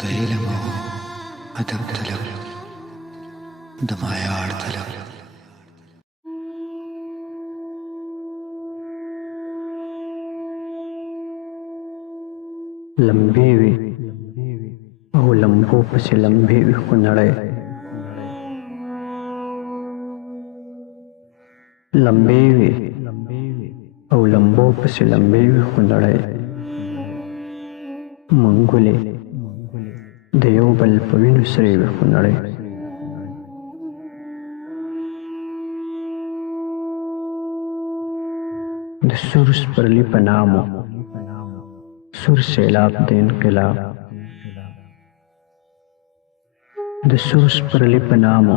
د علم او ادب طلب د معیار طلب لمبې وي او لمبو پسې لمبې وي خو نړۍ لمبې وي او لمبو پسې لمبې وي خو نړۍ منګولې د یو بل په وینو سرې وي خو نړۍ د سور سپرلي په نامو سور سیلاب د انقلاب د سور سپرلي په نامو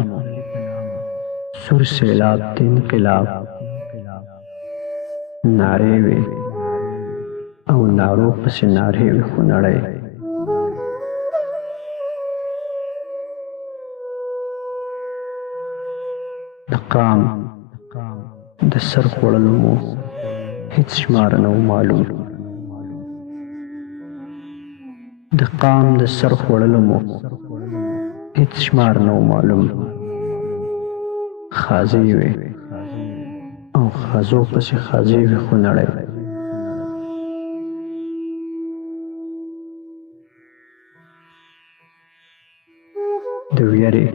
سور سیلاب د انقلاب نارې وي او نارو پسې نارې وي خو نړۍ د قام د سر خوړلو مو هیڅ شمار نه و معلوم د قام د سر خوړلو مو هیڅ شمار نه و معلوم خازی وي او خازو پسې خازی وي خو نړۍ د ویرې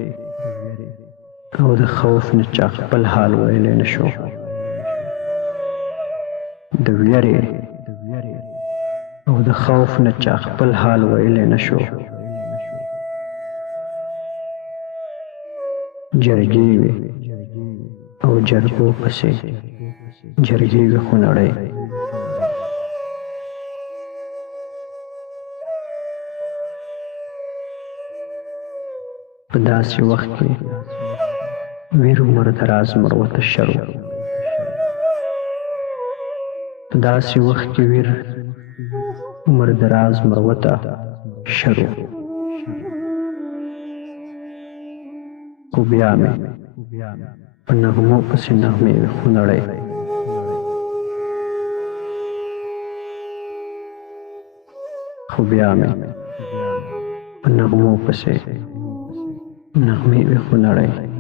او د خوف نه چا خپل حال ویلی نه شو د ویرې او د خوف نه چا خپل حال ویلی نه شو جرګې وي او جرګو پسې جرګې وي خو نړۍ په داسې وخت کې ویر عمر دراز مروته شرو په داسې وخت کې ویر عمر دراز مروته شرو خو بیا مې په نغمو پسې نغمې وي خو نړۍ خو بیا مې په نغمو پسې نغمې وي خو نړۍ